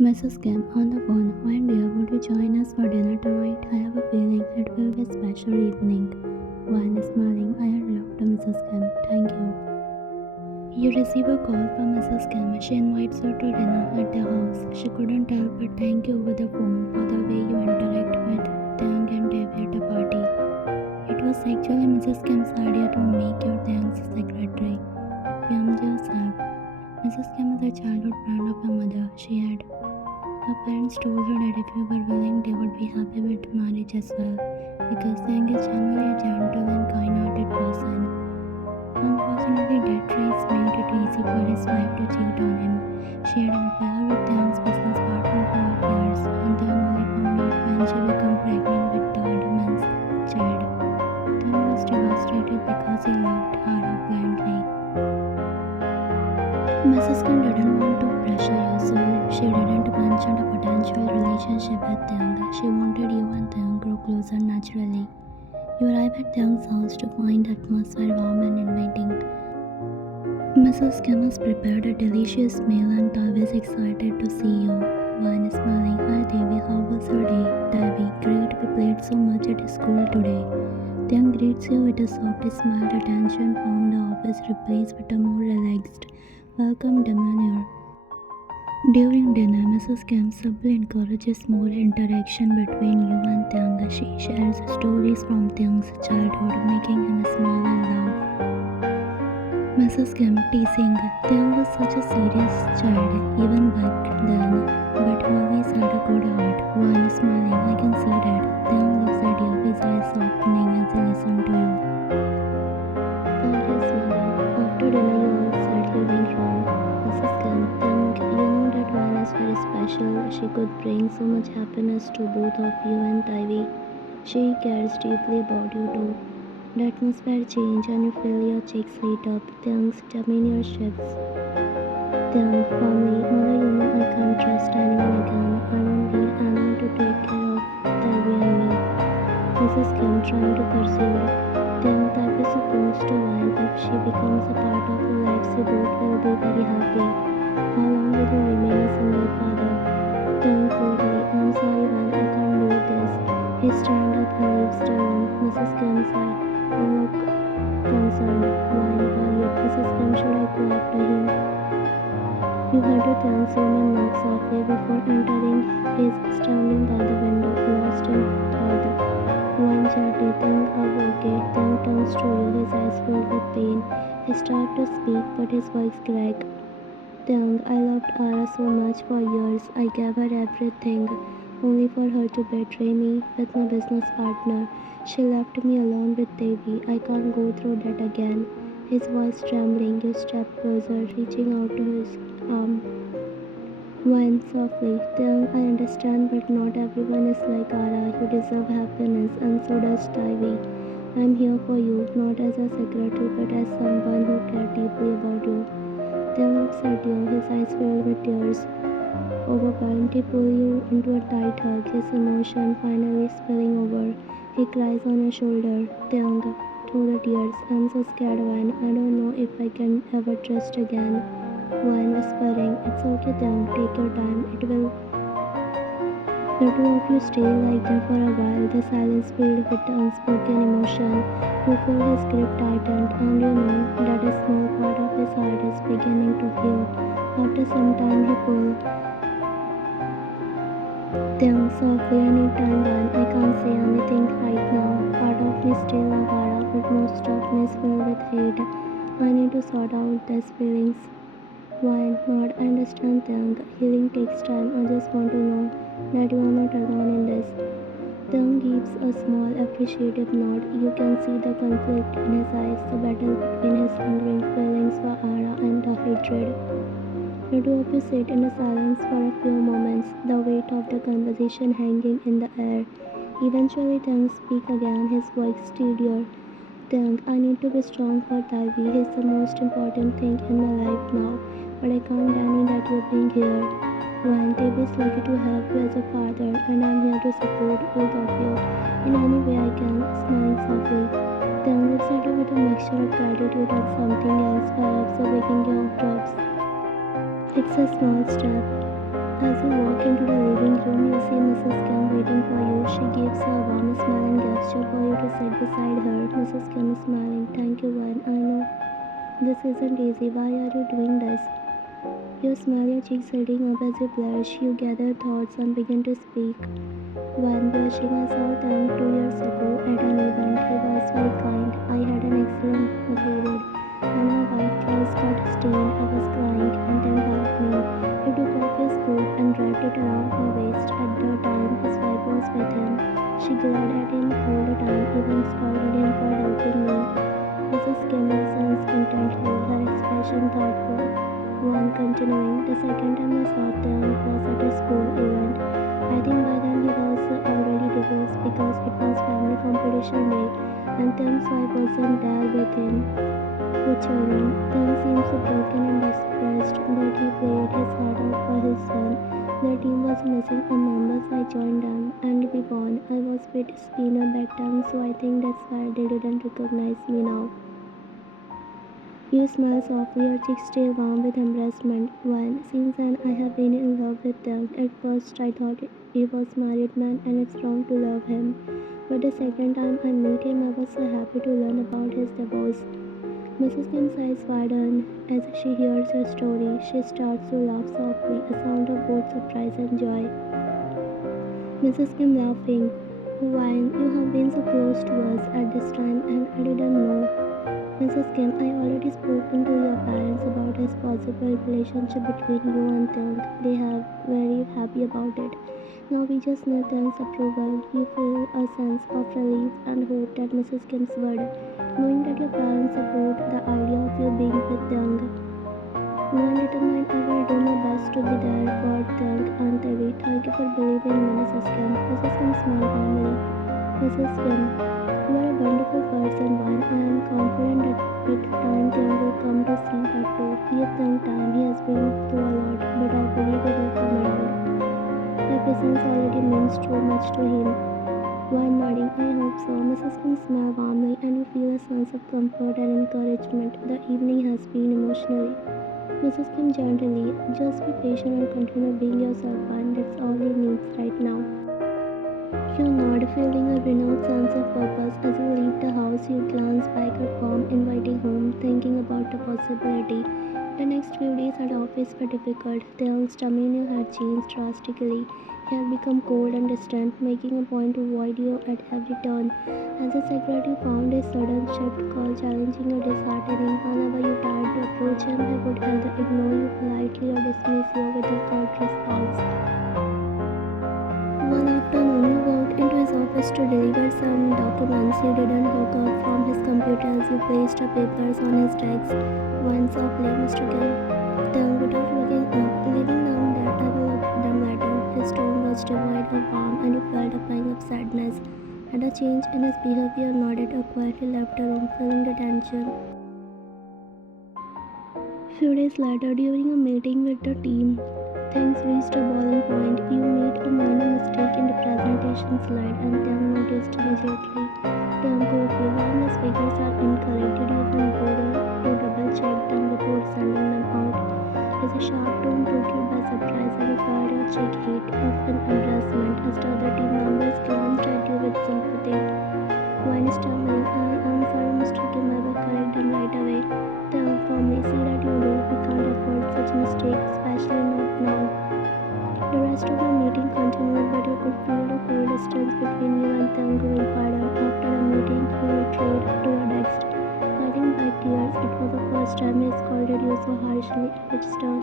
Mrs. Kim on the phone. When dear, would you join us for dinner tonight? I have a feeling it will be a special evening. Wine smiling. I had loved Mrs. Kim. Thank you. You receive a call from Mrs. Kim. She invites you to dinner at the house. She couldn't help but thank you over the phone for the way you interact with Tang and Devi at a party. It was actually Mrs. Kim's idea to make your Tang's secretary. I'm just happy. Mrs. Kim is a childhood friend of her mother. She had. Her parents told her that if you were willing, they would be happy with marriage as well, because Tang is generally a gentle and kind-hearted person. Unfortunately, that traits made it easy for his wife to cheat on him. She had an affair with Tang's business partner for years, and Tang only found out when she became pregnant with the other man's child. Tang was devastated because he loved Hara blindly. Mrs. Kim didn't want to pressure you, so she didn't mention a potential relationship with Tang. She wanted you and Tang grow closer naturally. You arrive at Tang's house to find the atmosphere warm and inviting. Mrs. Kim has prepared a delicious meal and Tavi is excited to see you. Wine is smiling. Hi Devi, how was your day? Tavi, great, we played so much at school today. Tang greets you with a soft smile. The tension from the office replaced with a more relaxed welcome demeanor. During dinner, Mrs. Kim subtly encourages more interaction between you and Tang. She shares stories from Tang's childhood, making him smile and laugh. Mrs. Kim teasing, Tang was such a serious child, even back then, but always had a good heart. While smiling, I can see that. Tang looks at you, his eyes softening as he listens to you. And his mother, after dinner, you all said you went wrong. Mrs. Kim, is very special. She could bring so much happiness to both of you and Tavi. She cares deeply about you too. The atmosphere changes and you feel your cheeks heat up. Tang's demeanor shifts. Tang, family, mother, you know I can't trust anyone again. I don't need anyone to take care of Tavi and me. Mrs. Kim trying to pursue it. Tang, Tavi is supposed to whine. If she becomes a part of your life, you both will be very happy. How long will you remain a single father? Tang coldly, I'm sorry man, I can't do this. He stands up and leaves the room. Mrs. Kim said, you look concerned. Wine, worried. Mrs. Kim, should I go after him? You heard the Tang's woman knock softly before entering. He is standing by the window, lost in thought. Wine gently, Tang, I'm okay. Tang turns to you, his eyes filled with pain. He starts to speak, but his voice cracks. Tang, I loved Ara so much for years. I gave her everything, only for her to betray me with my business partner. She left me alone with Devi. I can't go through that again. His voice trembling, you step closer, reaching out to his arm. Whine softly. Tang, I understand, but not everyone is like Ara. You deserve happiness, and so does Devi. I'm here for you, not as a secretary, but as someone who cares deeply about you. Tang looks at you, his eyes filled with tears. Overwhelmed, he pulls you into a tight hug, his emotion finally spilling over. He cries on your shoulder. Tang, through the tears, I'm so scared, Wine. I don't know if I can ever trust again. Wine whispering, it's okay, Tang, take your time, it will. The two of you stay like that for a while, the silence filled with the unspoken emotion. You feel his grip tightened, and you know that a small part of his heart is beginning to heal. After some time, he pulled Tang softly. I need time, man. I can't say anything right now. Part of me still loves Ara, but most of me is filled with hate. I need to sort out these feelings. Why not? I understand, Tang. Healing takes time. I just want to know that you are not alone in this. Tang gives a small appreciative nod. You can see the conflict in his eyes, the battle between his hungering feelings for Ara and the hatred. The two of you sit in the silence for a few moments, the weight of the conversation hanging in the air. Eventually Tang speaks again, his voice steadier. Tang, I need to be strong for Tavi. He's the most important thing in my life now. But I can't deny that you're being here. One, Tavi is lucky to have you as a father, and I'm here to support both of you in any way I can, smiling softly. Tang looks at you with a mixture of gratitude and something else, perhaps a waking you of drops. It's a small step, As you walk into the living room, you see Mrs. Kim waiting for you. She gives you a warm smile and gesture for you to sit beside her. Mrs. Kim is smiling. Thank you, Vine. I know this isn't easy. Why are you doing this? You smell your cheeks heating up as you blush. You gather thoughts and begin to speak. While blushing, I saw them 2 years ago at an event. He was very kind. I had an excellent period. And my white dress got stained. I was crying, and then helped me. He took off his coat and wrapped it around my waist. At the time, his wife was with him. She glared at him all the time, even scolded him for helping me. Mrs. Kim listens intently, her expression thoughtful. One continuing, the second time I saw them was at a school event. I think by then he was already divorced because it was family competition day and Tim's wife wasn't there with him. With children, Tim seemed so broken and depressed, but he played his heart out for his son. Their team was missing a member, so I joined them and we won. I was with spinner back then, so I think that's why they didn't recognize me now. You smile softly, your cheeks stay warm with embarrassment. While since then I have been in love with them. At first I thought he was a married man and it's wrong to love him. But the second time I meet him, I was so happy to learn about his divorce. Mrs. Kim's eyes widen as she hears your story. She starts to laugh softly, a sound of both surprise and joy. Mrs. Kim laughing. Why, you have been so close to us at this time and I didn't know. Mrs. Kim, I already spoken to your parents about his possible relationship between you and Tang. They are very happy about it. Now we just need Tang's approval. You feel a sense of relief and hope that Mrs. Kim's word, knowing that your parents support the idea of you being with Tang. When determined, I will do my best to be there for Tang and Tevi. Thank you for believing in me, Mrs. Kim. Mrs. Kim smiled warmly. Mrs. Kim, you are a wonderful person, One. I am confident that with time Tim will come to see that too. Give Tim time. He has been through a lot, but I believe he will come around. Your presence already means too much to him. While nodding, I hope so. Mrs. Kim smiled warmly, and you feel a sense of comfort and encouragement. The evening has been emotionally. Mrs. Kim gently, just be patient and continue being yourself, One. That's all he needs right now. You nod, feeling a renewed sense of purpose. As you leave the house, you glance back at home, inviting home, thinking about the possibility. The next few days at office were difficult. Taeyoung's demeanor had changed drastically. He had become cold and distant, making a point to avoid you at every turn. As the secretary found a sudden shift call challenging or disheartening, whenever you tried to approach him, he would either ignore you politely or dismiss you with a curt response. One afternoon, you walked into his office to deliver some documents. You didn't look up from his computer as you placed the papers on his desk. One softly, Mr. Kim. Then, without looking up, leaving them there, I will look them later. His tone was devoid of warmth, and you felt a pang of sadness. At a change in his behavior, nodded or quietly left the room, feeling the tension. Few days later, during a meeting with the team, things reached a boiling point. You made a minor mistake in the presentation slide and Tim noticed immediately. Tim quickly, when the figures are incorrect, did you even bother to double check them before sending them out? His sharp tone took you by surprise and you felt your cheek heat up in embarrassment as the other team members glanced at you with sympathy. When stammering, I am sorry, Mr. Kim, I will correct them right away. Tim firmly, see that you do. We can't afford such mistakes, especially not now. The rest of the meeting continued, but you could feel the cold distance between you and Tim growing harder. After the meeting, you retreated to your desk, fighting back tears. It was the first time he scolded you so harshly at register.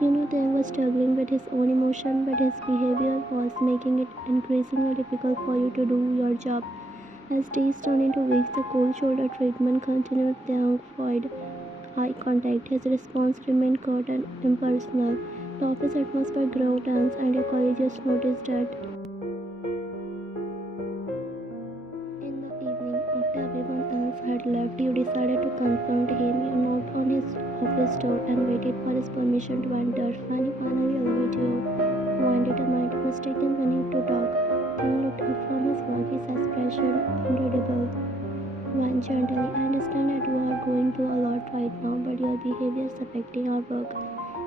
You knew Tim was struggling with his own emotion, but his behavior was making it increasingly difficult for you to do your job. As days turned into weeks, the cold shoulder treatment continued. Tim avoided eye contact. His response remained curt and impersonal. The office atmosphere grew tense, and your colleagues noticed that. In the evening, after everyone else had left, you decided to confront him. You knocked on his office door and waited for his permission to enter. When he finally allowed you, one determined, mistaken, we need to talk. Tim looked up from his work, his expression incredible. One gently, I understand that you are going through a lot right now, but your behavior is affecting our work.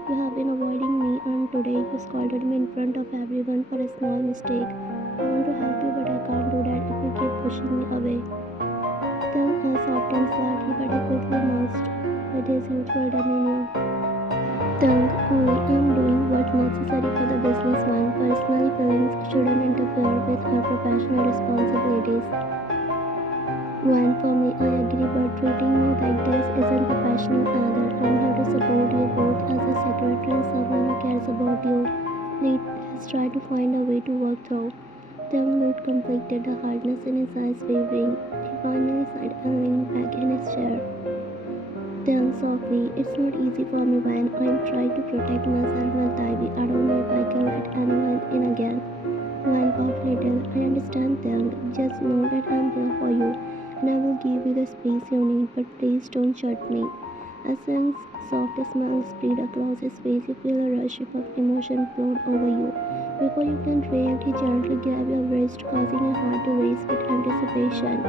You have been avoiding me, and today you scolded me in front of everyone for a small mistake. I want to help you, but I can't do that if you keep pushing me away. Then I softened slightly, but he quickly masked with his usual demeanor. Tung, I am doing what's necessary for the businessman. Personal feelings shouldn't interfere with my professional responsibilities. When for me, I agree, but treating me like this isn't professional either. I'm here to support you both as a secretary and someone who cares about you. Let's try to find a way to work through. Tung looked conflicted, the hardness in his eyes wavering. He finally sighed and leaned back in his chair. Tung softly, it's not easy for me when I'm trying to protect myself and Ivy. I don't know if I can let anyone in again. One off little, I understand Tung. Just know that I'm here for you. And I will give you the space you need, but please don't shut me. As Sung's soft smile spread across his face, you feel a rush of emotion flowed over you. Before you can react, he gently grabbed your wrist, causing your heart to race with anticipation.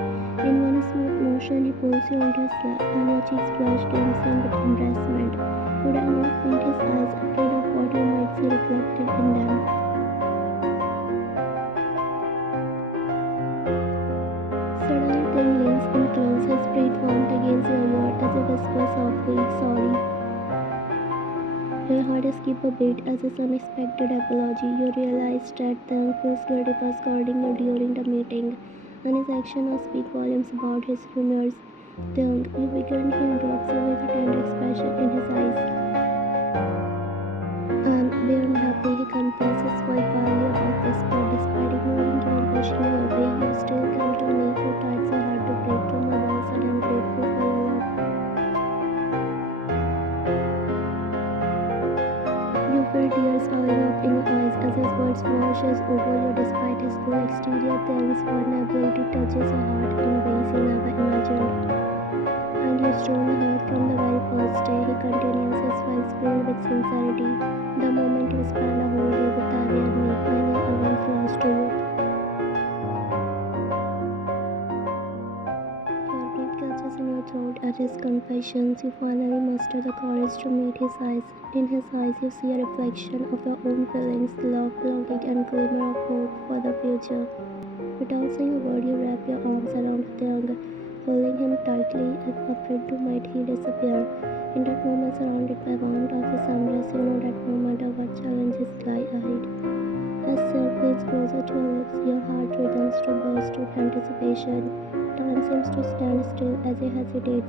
In one smooth motion, he pulls you onto his lap, and your cheeks flush crimson with embarrassment. Would I not meet his eyes, afraid of what you might see reflected in them? Suddenly, Tim leans in close, his breath warmed against your ear as he whispers softly, sorry. Your heart skips a beat as his unexpected apology. You realize that Tang feels guilty for scolding you during the meeting, and his actions speak volumes about his rumors. Tang, you begin, he interrupts you with a tender expression in his eyes. And beyond happy, he confesses quite wildly about this, but despite ignoring you and pushing you away, you still come to me. You tried so hard to break through my walls, and I'm grateful for your love. You feel tears welling up in your eyes as his words washes over you despite his full exterior. Tang's vulnerability touches your heart in ways you never imagined. And you strongly heard from the very first day. He continues, his face filled with sincerity. The moment you spend a whole day with Abby and me, I knew I was lost to you. Your breath catches in your throat at his confessions. You finally muster the courage to meet his eyes. In his eyes, you see a reflection of your own feelings, love, longing, and glimmer of hope for the future. Without saying a word, you wrap your arms around Taeyong, holding him tightly, if afraid to might he disappear. In that moment, surrounded by warmth of his embrace, you know that no matter what challenges lie ahead. As Taeyong leans closer to your lips, your heart returns to burst with anticipation. Time seems to stand still as he hesitates.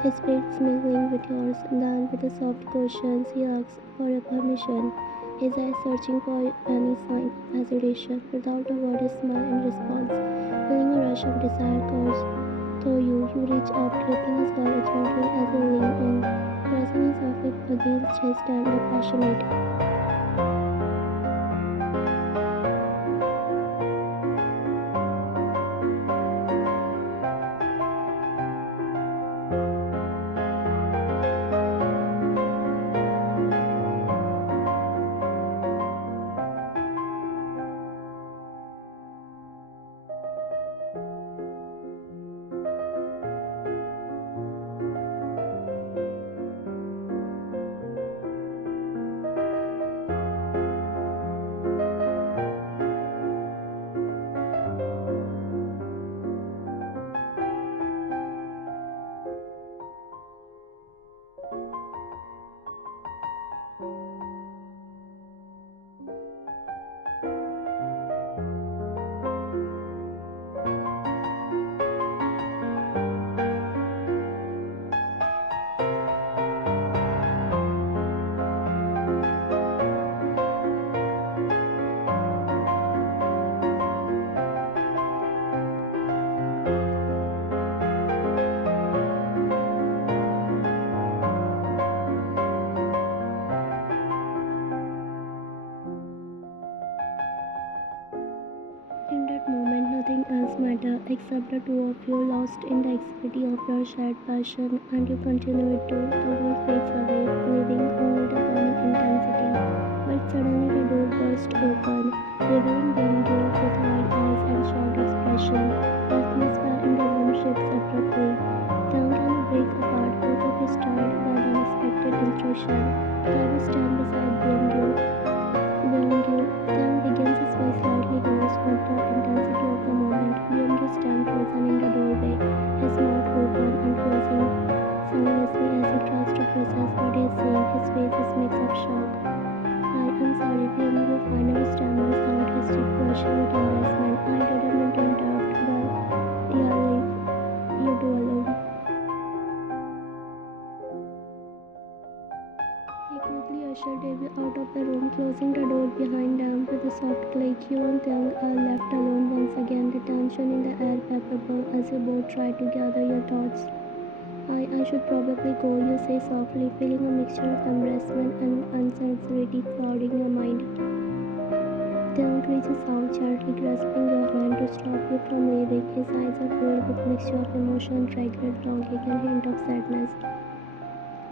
His face mingling with yours, then with a soft caution, he asks for your permission, his eyes searching for any sign of hesitation. Without a word, he smiles in response, feeling a rush of desire course through you. You reach up, gripping his collar gently as you lean in, pressing his affect against his tender, passionate. In that moment, nothing else mattered except the two of you lost in the anxiety of your shared passion, and you continue it too. The world fades away, leaving only the burning intensity. But suddenly the door burst open, revealing young girl with wide eyes and shocked expression. The atmosphere in the room shifts abruptly. Down can break apart, both of you startled by the unexpected intrusion. Travis emotion with embarrassment. I didn't mean to interrupt. Well, yeah, leave you two alone. He quickly ushered Devi out of the room, closing the door behind them with a soft click. You and Young are left alone once again, the tension in the air palpable as you both try to gather your thoughts. I should probably go, you say softly, feeling a mixture of embarrassment and uncertainty clouding your mind. Young reaches out, gently grasping your hand to stop you from leaving. His eyes are filled with a mixture of emotion, regret, longing, and hint of sadness.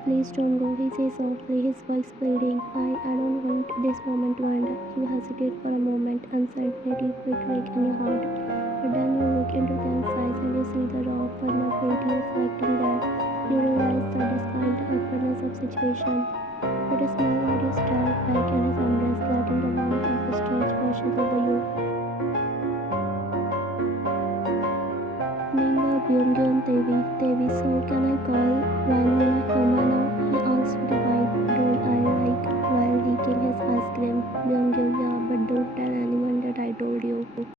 Please don't go, he says softly, his voice pleading. I don't want this moment to end. You hesitate for a moment, uncertainty flickering in your heart. But then you look into Tang's eyes and you see the raw vulnerability reflecting there. You realize that despite the awkwardness of situation, it is now that you stare back in his embrace, letting the warmth of his touch washes over you. Meanwhile, Byung-gyu and Devi, so can I call when